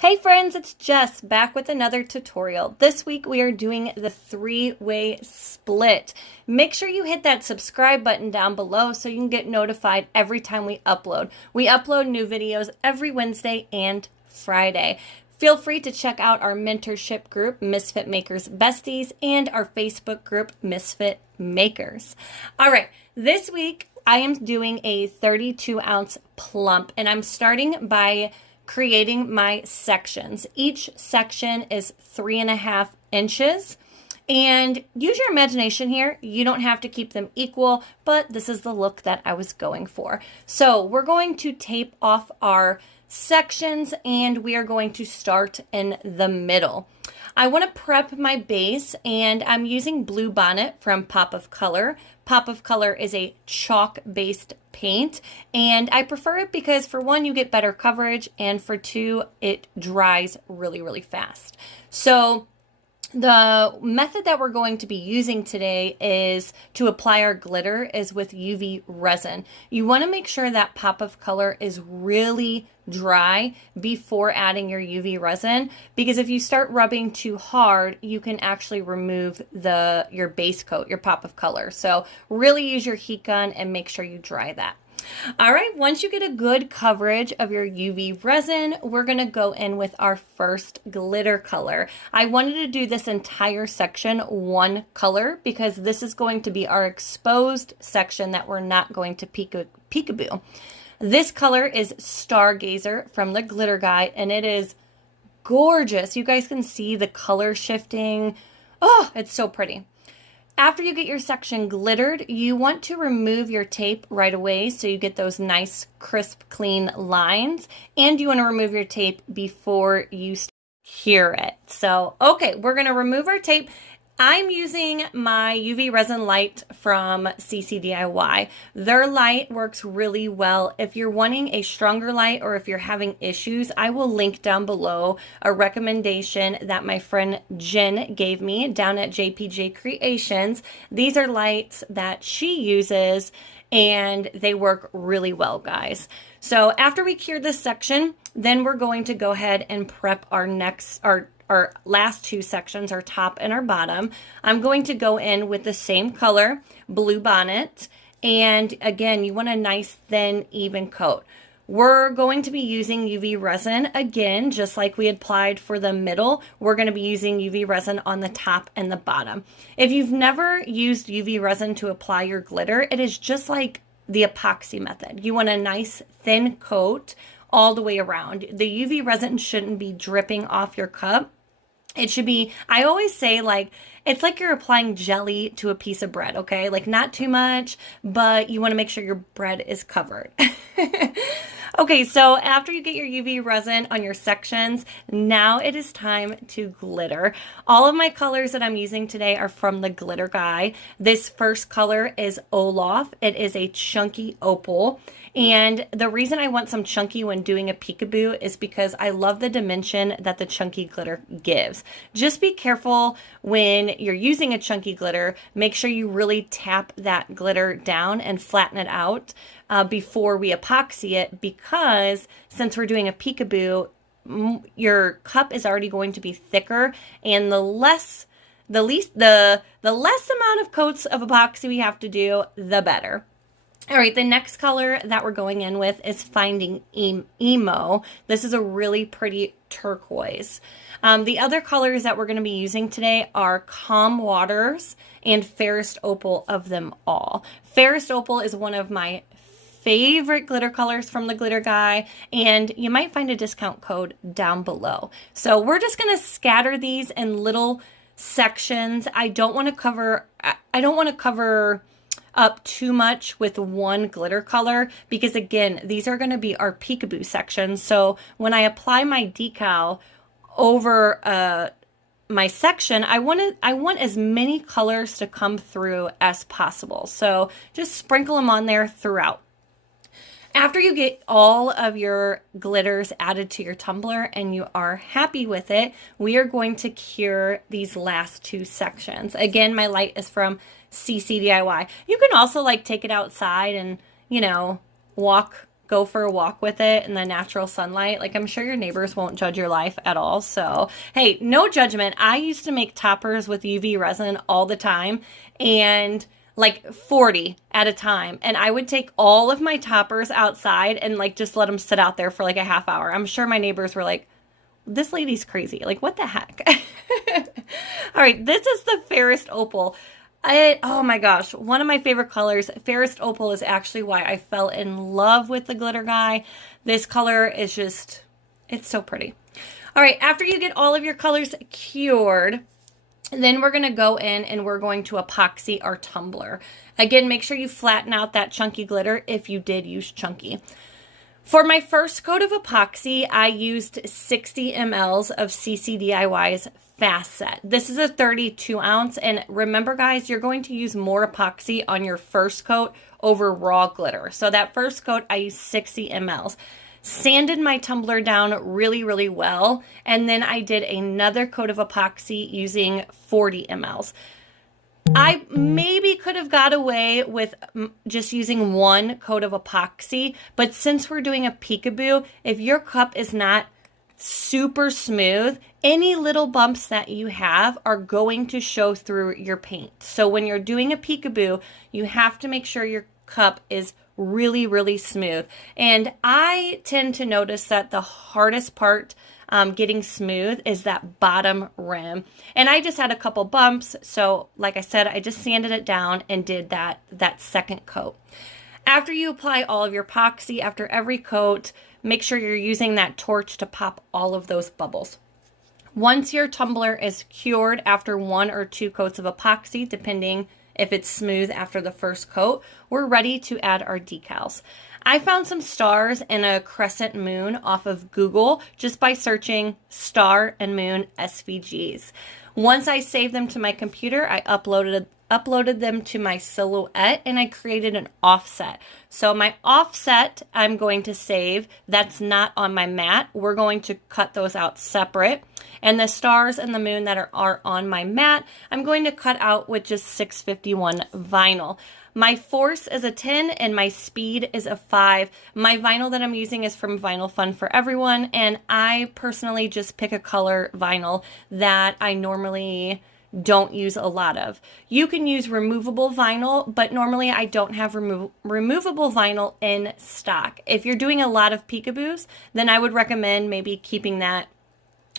Hey friends, it's Jess back with another tutorial. This week we are doing the three-way split. Make sure you hit that subscribe button down below so you can get notified every time we upload. We upload new videos every Wednesday and Friday. Feel free to check out our mentorship group, Misfit Makers Besties, and our Facebook group, Misfit Makers. All right, this week I am doing a 32-ounce plump, and I'm starting by creating my sections. Each section is 3.5 inches. And use your imagination here. You don't have to keep them equal, but this is the look that I was going for. So we're going to tape off our sections and we are going to start in the middle. I want to prep my base and I'm using Blue Bonnet from Pop of Color. Pop of Color is a chalk-based paint and I prefer it because for one, you get better coverage and for two, it dries really, really fast. So the method that we're going to be using today is to apply our glitter is with UV resin. You want to make sure that Pop of Color is really dry before adding your UV resin, because if you start rubbing too hard, you can actually remove your base coat, your Pop of Color. So really use your heat gun and make sure you dry that. All right, once you get a good coverage of your UV resin, we're going to go in with our first glitter color. I wanted to do this entire section one color because this is going to be our exposed section that we're not going to peekaboo. This color is Stargazer from the Glitter Guide, and it is gorgeous. You guys can see the color shifting. Oh, it's so pretty. After you get your section glittered, you want to remove your tape right away so you get those nice, crisp, clean lines. And you want to remove your tape before you cure it. So, okay, we're going to remove our tape. I'm using my UV resin light from CCDIY. Their light works really well. If you're wanting a stronger light or if you're having issues, I will link down below a recommendation that my friend Jen gave me down at JPJ Creations. These are lights that she uses and they work really well, guys. So after we cure this section, then we're going to go ahead and prep our last two sections, our top and our bottom. I'm going to go in with the same color, Blue Bonnet, and again, you want a nice, thin, even coat. We're going to be using UV resin again, just like we applied for the middle. We're going to be using UV resin on the top and the bottom. If you've never used UV resin to apply your glitter, it is just like the epoxy method. You want a nice, thin coat all the way around. The UV resin shouldn't be dripping off your cup. It should be, I always say, like, it's like you're applying jelly to a piece of bread, okay? Like, not too much, but you want to make sure your bread is covered. Okay, so after you get your UV resin on your sections, now it is time to glitter. All of my colors that I'm using today are from the Glitter Guide. This first color is Olaf. It is a chunky opal. And the reason I want some chunky when doing a peekaboo is because I love the dimension that the chunky glitter gives. Just be careful when you're using a chunky glitter. Make sure you really tap that glitter down and flatten it out before we epoxy it, because since we're doing a peekaboo, your cup is already going to be thicker, and the less amount of coats of epoxy we have to do, the better. All right, the next color that we're going in with is Finding Emo. This is a really pretty turquoise. The other colors that we're going to be using today are Calm Waters and Fairest Opal of them all. Fairest Opal is one of my favorite glitter colors from the Glitter Guide, and you might find a discount code down below. So we're just going to scatter these in little sections. I don't want to cover up too much with one glitter color, because again, these are going to be our peekaboo sections. So when I apply my decal over my section, I want as many colors to come through as possible. So just sprinkle them on there throughout. After you get all of your glitters added to your tumbler and you are happy with it, we are going to cure these last two sections. Again, my light is from CCDIY. You can also like take it outside and, you know, walk go for a walk with it in the natural sunlight, like I'm sure your neighbors won't judge your life at all. So, hey, no judgment. I used to make toppers with UV resin all the time, and like 40 at a time. And I would take all of my toppers outside and like just let them sit out there for like a half hour. I'm sure my neighbors were like, this lady's crazy. Like, what the heck? All right, this is the Fairest Opal. Oh my gosh, one of my favorite colors. Fairest Opal is actually why I fell in love with the glitter guy. This color is just, it's so pretty. All right, after you get all of your colors cured, then we're going to go in and we're going to epoxy our tumbler. Again, make sure you flatten out that chunky glitter if you did use chunky. For my first coat of epoxy, I used 60 mLs of CCDIY's Fast Set. This is a 32 ounce, and remember guys, you're going to use more epoxy on your first coat over raw glitter. So that first coat, I used 60 mLs. Sanded my tumbler down really, really well, and then I did another coat of epoxy using 40 mLs. I maybe could have got away with just using one coat of epoxy, but since we're doing a peekaboo, if your cup is not super smooth, any little bumps that you have are going to show through your paint. So when you're doing a peekaboo, you have to make sure your cup is really, really smooth. And I tend to notice that the hardest part getting smooth is that bottom rim. And I just had a couple bumps. So like I said, I just sanded it down and did that second coat. After you apply all of your epoxy, after every coat, make sure you're using that torch to pop all of those bubbles. Once your tumbler is cured after 1 or 2 coats of epoxy, depending if it's smooth after the first coat, we're ready to add our decals. I found some stars and a crescent moon off of Google just by searching star and moon SVGs. Once I saved them to my computer, I uploaded them to my Silhouette, and I created an offset. So my offset I'm going to save, that's not on my mat. We're going to cut those out separate. And the stars and the moon that are on my mat, I'm going to cut out with just 651 vinyl. My force is a 10 and my speed is a 5. My vinyl that I'm using is from Vinyl Fun for Everyone, and I personally just pick a color vinyl that I normally don't use a lot of. You can use removable vinyl, but normally I don't have removable vinyl in stock. If you're doing a lot of peekaboos, then I would recommend maybe keeping that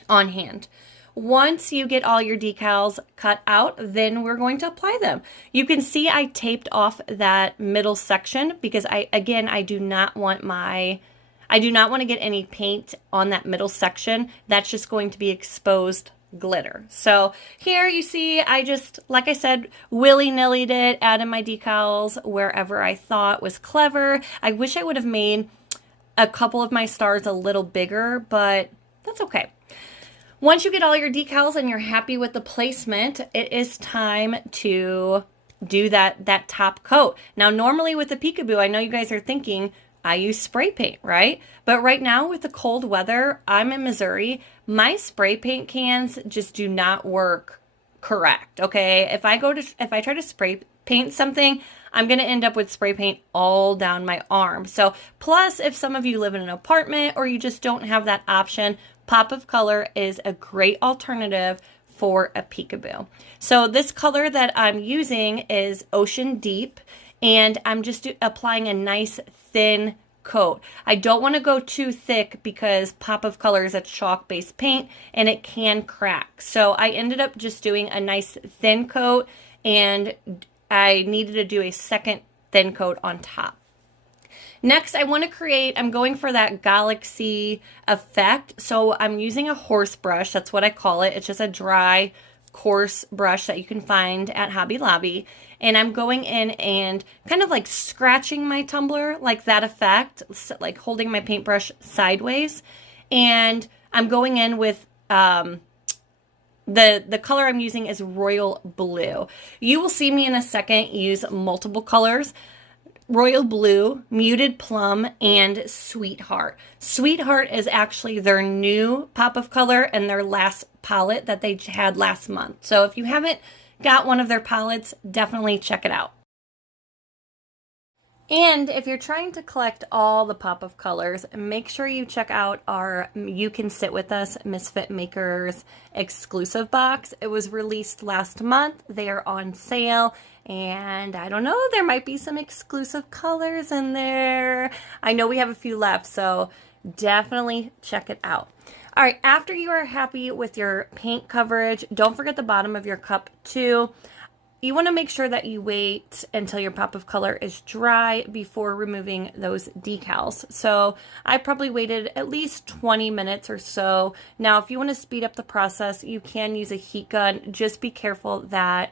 on hand. Once you get all your decals cut out, then we're going to apply them. You can see I taped off that middle section because I do not want to get any paint on that middle section. That's just going to be exposed glitter. So here you see, I just, like I said, willy-nilly'd it, added my decals wherever I thought was clever. I wish I would have made a couple of my stars a little bigger, but that's okay. Once you get all your decals and you're happy with the placement, it is time to do that top coat. Now, normally with the peekaboo, I know you guys are thinking, I use spray paint, right? But right now with the cold weather, I'm in Missouri, my spray paint cans just do not work correct, okay? If I try to spray paint something, I'm going to end up with spray paint all down my arm. So plus, if some of you live in an apartment or you just don't have that option, Pop of Color is a great alternative for a peekaboo. So this color that I'm using is Ocean Deep, and I'm just applying a nice thin coat. I don't want to go too thick because Pop of Color is a chalk-based paint and it can crack. So I ended up just doing a nice thin coat, and I needed to do a second thin coat on top. Next, I'm going for that galaxy effect. So I'm using a horse brush. That's what I call it. It's just a dry, coarse brush that you can find at Hobby Lobby. And I'm going in and kind of like scratching my tumbler, like that effect, like holding my paintbrush sideways. And I'm going in with the color I'm using is Royal Blue. You will see me in a second use multiple colors. Royal Blue, Muted Plum, and Sweetheart. Sweetheart is actually their new Pop of Color and their last palette that they had last month. So if you haven't got one of their palettes, definitely check it out. And if you're trying to collect all the pop of colors, make sure you check out our You Can Sit With Us Misfit Makers exclusive box. It was released last month. They are on sale, and I don't know, there might be some exclusive colors in there. I know we have a few left, so definitely check it out. All right, after you are happy with your paint coverage, don't forget the bottom of your cup too. You want to make sure that you wait until your pop of color is dry before removing those decals. So I probably waited at least 20 minutes or so. Now, if you want to speed up the process, you can use a heat gun. Just be careful that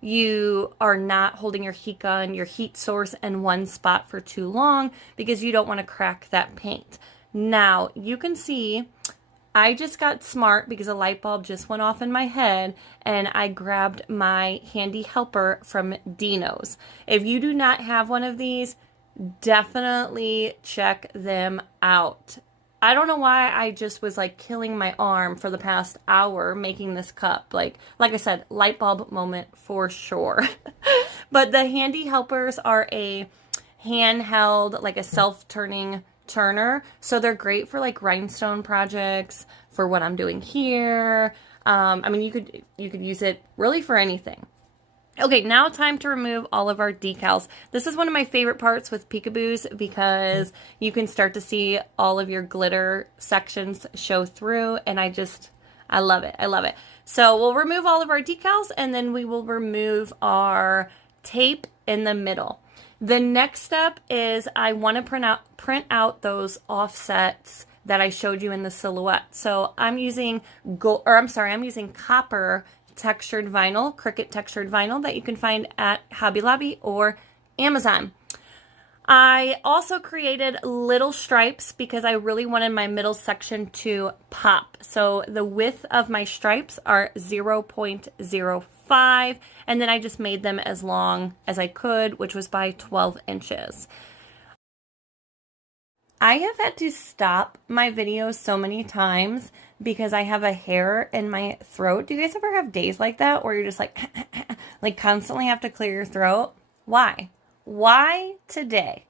you are not holding your heat gun, your heat source in one spot for too long, because you don't want to crack that paint. Now, you can see I just got smart because a light bulb just went off in my head, and I grabbed my handy helper from Dino's. If you do not have one of these, definitely check them out. I don't know why I just was like killing my arm for the past hour making this cup. Like I said, light bulb moment for sure. But the handy helpers are a handheld, like a self-turning turner, so they're great for like rhinestone projects, for what I'm doing here. I mean, you could use it really for anything. Okay, now time to remove all of our decals. This is one of my favorite parts with peekaboos because you can start to see all of your glitter sections show through, and I love it. I love it. So we'll remove all of our decals, and then we will remove our tape in the middle. The next step is I want to print out those offsets that I showed you in the silhouette. So I'm using I'm using copper textured vinyl, Cricut textured vinyl that you can find at Hobby Lobby or Amazon. I also created little stripes because I really wanted my middle section to pop. So the width of my stripes are 0.05, and then I just made them as long as I could, which was by 12 inches. I have had to stop my videos so many times because I have a hair in my throat. Do you guys ever have days like that where you're just like, like constantly have to clear your throat? Why? Why today?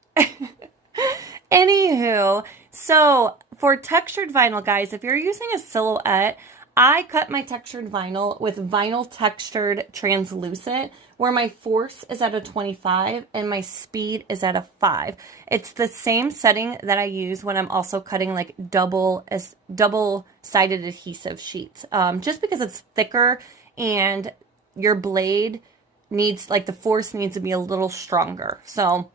Anywho, so for textured vinyl, guys, if you're using a silhouette, I cut my textured vinyl with vinyl textured translucent, where my force is at a 25 and my speed is at a 5. It's the same setting that I use when I'm also cutting like double-sided adhesive sheets, just because it's thicker and your blade needs, like the force needs to be a little stronger. So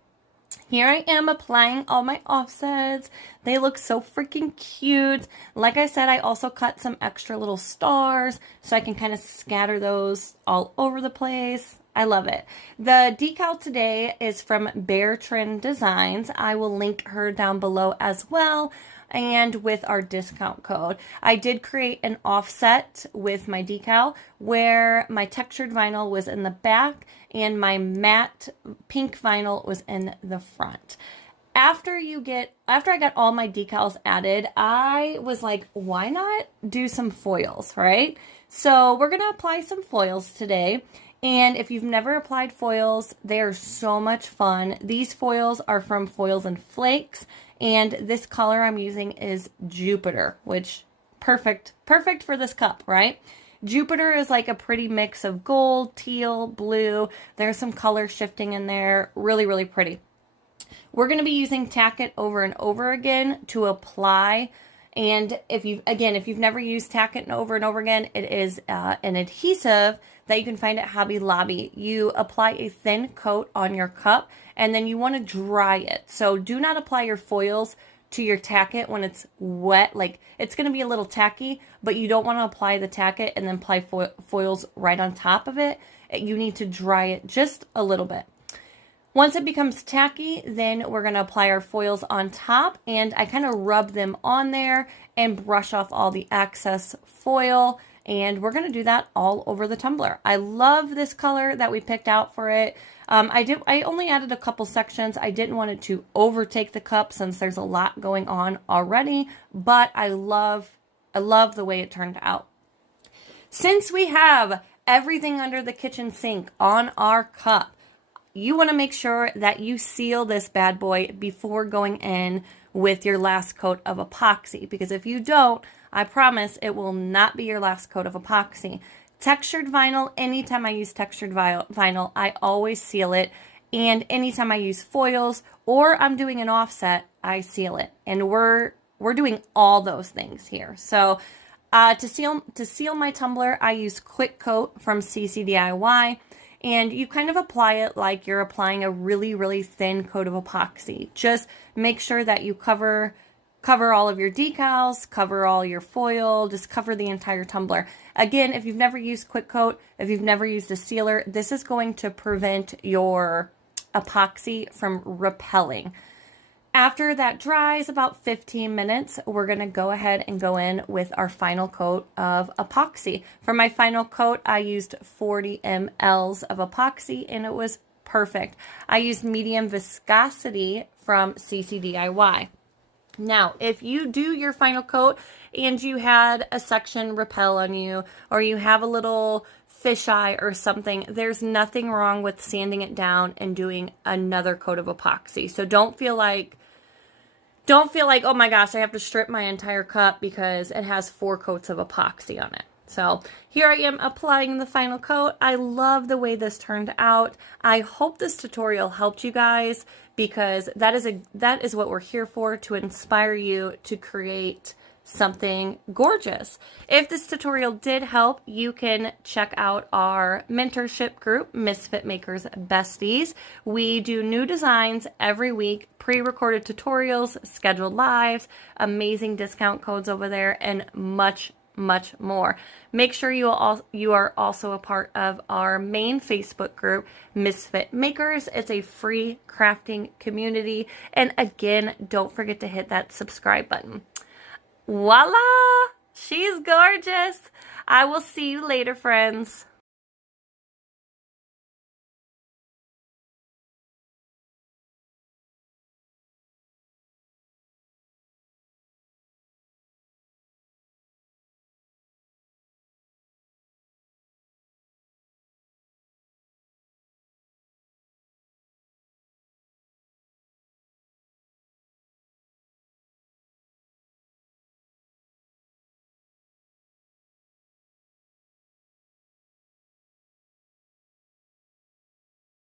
here I am applying all my offsets. They look so freaking cute. Like I said, I also cut some extra little stars so I can kind of scatter those all over the place. I love it. The decal today is from BearTrend Designs. I will link her down below as well, and with our discount code. I did create an offset with my decal where my textured vinyl was in the back and my matte pink vinyl was in the front. After I got all my decals added, I was like, why not do some foils, right? So we're gonna apply some foils today. And if you've never applied foils, they are so much fun. These foils are from Foils and Flakes, and this color I'm using is Jupiter, which perfect for this cup, right? Jupiter is like a pretty mix of gold, teal, blue. There's some color shifting in there. Really, really pretty. We're going to be using Tack It over and over again to apply. And if you've never used Tack It over and over again, it is an adhesive that you can find at Hobby Lobby. You apply a thin coat on your cup, and then you want to dry it. So do not apply your foils to your Tack It when it's wet. Like, it's going to be a little tacky, but you don't want to apply the Tack It and then apply foils right on top of it. You need to dry it just a little bit. Once it becomes tacky, then we're going to apply our foils on top, and I kind of rub them on there and brush off all the excess foil, and we're going to do that all over the tumbler. I love this color that we picked out for it. I only added a couple sections. I didn't want it to overtake the cup since there's a lot going on already, but I love the way it turned out. Since we have everything under the kitchen sink on our cup, you want to make sure that you seal this bad boy before going in with your last coat of epoxy, because if you don't, I promise it will not be your last coat of epoxy. Textured vinyl, anytime I use textured vinyl, I always seal it. And anytime I use foils or I'm doing an offset, I seal it. And we're doing all those things here. So to seal my tumbler, I use Quick Coat from CCDIY. And you kind of apply it like you're applying a really, really thin coat of epoxy. Just make sure that you cover all of your decals, cover all your foil, just cover the entire tumbler. Again, if you've never used Quick Coat, if you've never used a sealer, this is going to prevent your epoxy from repelling. After that dries about 15 minutes, we're going to go ahead and go in with our final coat of epoxy. For my final coat, I used 40 mLs of epoxy and it was perfect. I used medium viscosity from CCDIY. Now, if you do your final coat and you had a section repel on you, or you have a little fisheye or something, there's nothing wrong with sanding it down and doing another coat of epoxy. So don't feel like, oh my gosh, I have to strip my entire cup because it has 4 coats of epoxy on it. So here I am applying the final coat. I love the way this turned out. I hope this tutorial helped you guys, because that is what we're here for, to inspire you to create something gorgeous. If this tutorial did help, you can check out our mentorship group, Misfit Makers Besties. We do new designs every week, pre-recorded tutorials, scheduled lives, amazing discount codes over there, and much more. Make sure you are also a part of our main Facebook group, Misfit Makers. It's a free crafting community. And again, don't forget to hit that subscribe button. Voila! She's gorgeous. I will see you later, friends.